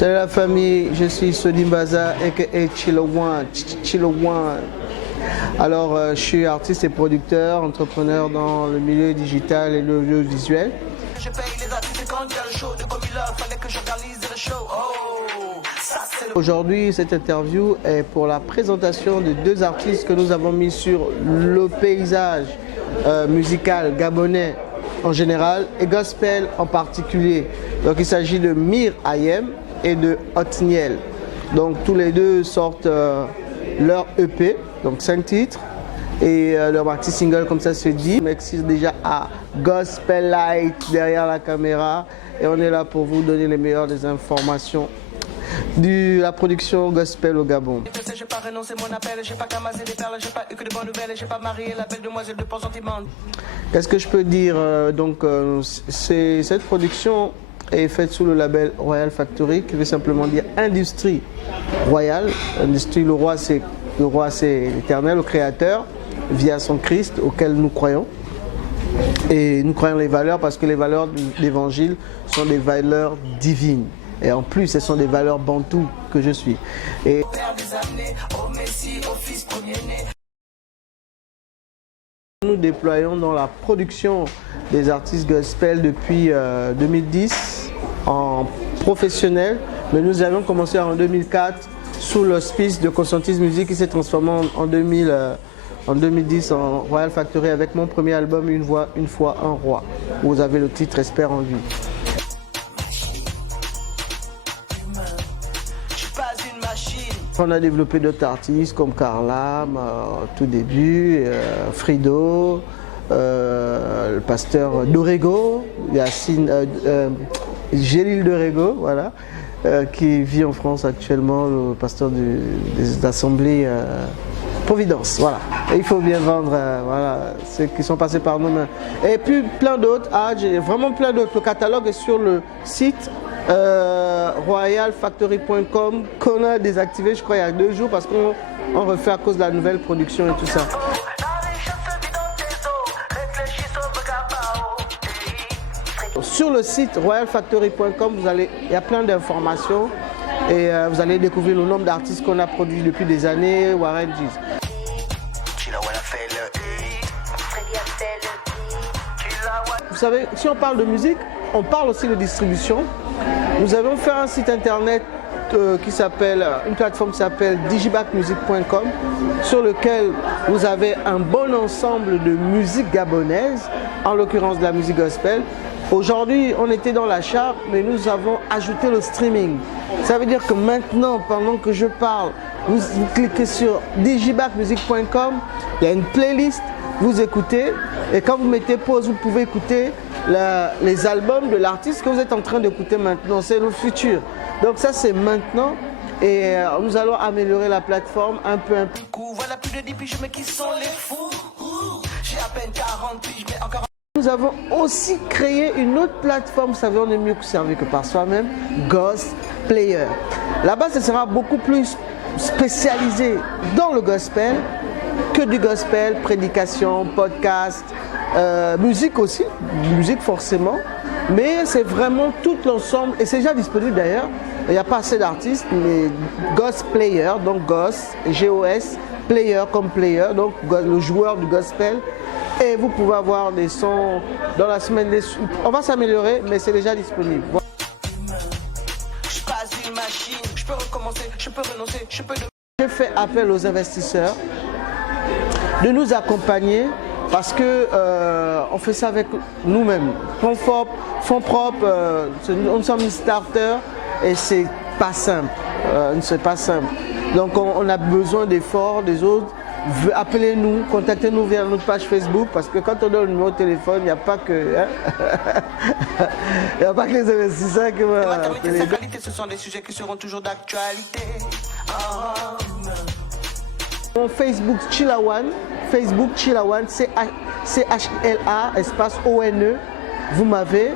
Salut la famille, je suis Sodim Baza aka Chilo One. Alors je suis artiste et producteur, entrepreneur dans le milieu digital et l'audiovisuel. Aujourd'hui, cette interview est pour la présentation de deux artistes que nous avons mis sur le paysage musical gabonais en général et gospel en particulier. Donc il s'agit de Mir Ayem et de Otniel. Donc tous les deux sortent leur EP, donc 5 titres, et leur maxi single comme ça se dit. Merci déjà à Gospel Light derrière la caméra et on est là pour vous donner les meilleures des informations de la production gospel au Gabon. Qu'est-ce que je peux dire? Cette production est faite sous le label Royal Factory, qui veut simplement dire industrie royale. Industrie, le roi c'est l'Éternel, le Créateur, via son Christ auquel nous croyons. Et nous croyons les valeurs parce que les valeurs de l'Évangile sont des valeurs divines. Et en plus, ce sont des valeurs bantoues que je suis. Et nous déployons dans la production des artistes gospel depuis 2010 en professionnel, mais nous avions commencé en 2004 sous l'auspice de Constantis Music qui s'est transformé en 2010 en Royal Factory avec mon premier album Une voix, une foi, un roi. Vous avez le titre Espère en lui. On a développé d'autres artistes comme Carlam, tout début, Frido, le pasteur Dorego, Yacine, Gélil Dorego, voilà, qui vit en France actuellement, le pasteur des assemblées Providence, voilà. Et il faut bien vendre, voilà, ceux qui sont passés par nos mains. Et puis plein d'autres, vraiment plein d'autres. Le catalogue est sur le site royalfactory.com qu'on a désactivé, je crois, il y a 2 jours parce qu'on refait à cause de la nouvelle production et tout ça. Sur le site royalfactory.com, il y a plein d'informations et vous allez découvrir le nombre d'artistes qu'on a produits depuis des années, Warren G's. Vous savez, si on parle de musique, on parle aussi de distribution. Nous avons fait un site internet une plateforme qui s'appelle digibacmusic.com sur lequel vous avez un bon ensemble de musique gabonaise, en l'occurrence de la musique gospel. Aujourd'hui, on était dans l'achat, mais nous avons ajouté le streaming. Ça veut dire que maintenant, pendant que je parle, vous cliquez sur digibacmusic.com, il y a une playlist, vous écoutez, et quand vous mettez pause, vous pouvez écouter les albums de l'artiste que vous êtes en train d'écouter maintenant. C'est le futur. Donc ça, c'est maintenant. Et nous allons améliorer la plateforme un peu. Voilà plus de 10 piges, mais qui sont les fous? J'ai à peine 40 piges, mais encore. Nous avons aussi créé une autre plateforme, vous savez, on est mieux servi que par soi-même, Ghost Player. Là-bas, ce sera beaucoup plus spécialisé dans le gospel que du gospel, prédication, podcast, musique aussi, musique forcément, mais c'est vraiment tout l'ensemble et c'est déjà disponible d'ailleurs. Il n'y a pas assez d'artistes, mais Ghost Player, donc Ghost, G-O-S, Player comme player, donc le joueur du gospel. Et vous pouvez avoir des sons dans la semaine. On va s'améliorer, mais c'est déjà disponible. Je fais appel aux investisseurs de nous accompagner parce que on fait ça avec nous-mêmes. Fonds propres, nous sommes une starter et c'est pas simple. C'est pas simple. Donc on a besoin d'efforts des autres. Appelez-nous, contactez-nous via notre page Facebook parce que quand on donne le numéro de téléphone, il n'y a pas que il n'y a pas que les investisseurs qui vont appeler. Ce sont des sujets qui seront toujours d'actualité. Mon Facebook Chilawan, C-H-L-A, espace O-N-E, vous m'avez.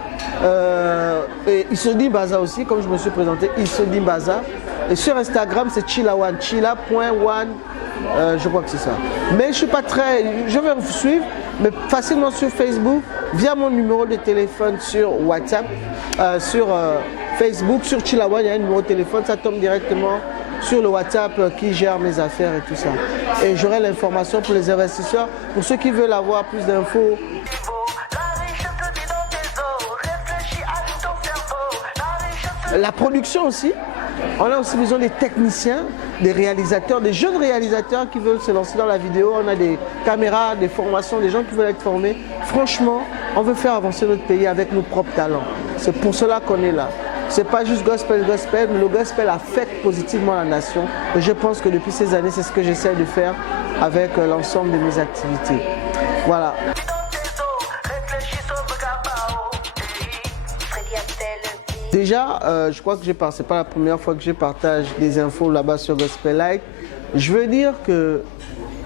Et Isodim Baza aussi, comme je me suis présenté, Isodim Baza. Et sur Instagram, c'est Chilawan, chila.one. Je crois que c'est ça. Mais je suis pas très. Je vais vous suivre, mais facilement sur Facebook, via mon numéro de téléphone sur WhatsApp, sur Facebook, sur Chilawan, il y a un numéro de téléphone, ça tombe directement sur le WhatsApp qui gère mes affaires et tout ça. Et j'aurai l'information pour les investisseurs, pour ceux qui veulent avoir plus d'infos. La production aussi, on a aussi besoin des techniciens, des réalisateurs, des jeunes réalisateurs qui veulent se lancer dans la vidéo. On a des caméras, des formations, des gens qui veulent être formés. Franchement, on veut faire avancer notre pays avec nos propres talents. C'est pour cela qu'on est là. C'est pas juste gospel, mais le gospel affecte positivement la nation. Et je pense que depuis ces années, c'est ce que j'essaie de faire avec l'ensemble de mes activités. Voilà. Déjà, je crois que c'est pas la première fois que je partage des infos là-bas sur Gospel Light. Je veux dire que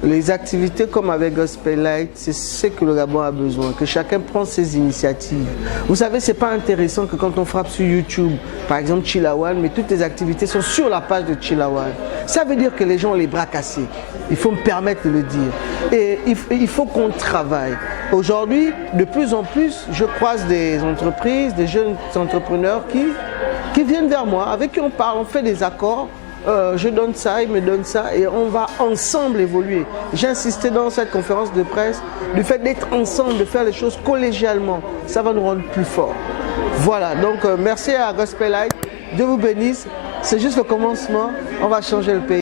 les activités comme avec Gospel Light, c'est ce que le Gabon a besoin, que chacun prenne ses initiatives. Vous savez, c'est pas intéressant que quand on frappe sur YouTube, par exemple Chilawan, mais toutes les activités sont sur la page de Chilawan. Ça veut dire que les gens ont les bras cassés. Il faut me permettre de le dire. Et il faut qu'on travaille. Aujourd'hui, de plus en plus, je croise des entreprises, des jeunes entrepreneurs qui viennent vers moi, avec qui on parle, on fait des accords. Je donne ça, il me donne ça et on va ensemble évoluer. J'ai insisté dans cette conférence de presse du fait d'être ensemble, de faire les choses collégialement. Ça va nous rendre plus forts. Voilà, donc merci à Gospel Light. Dieu vous bénisse. C'est juste le commencement. On va changer le pays.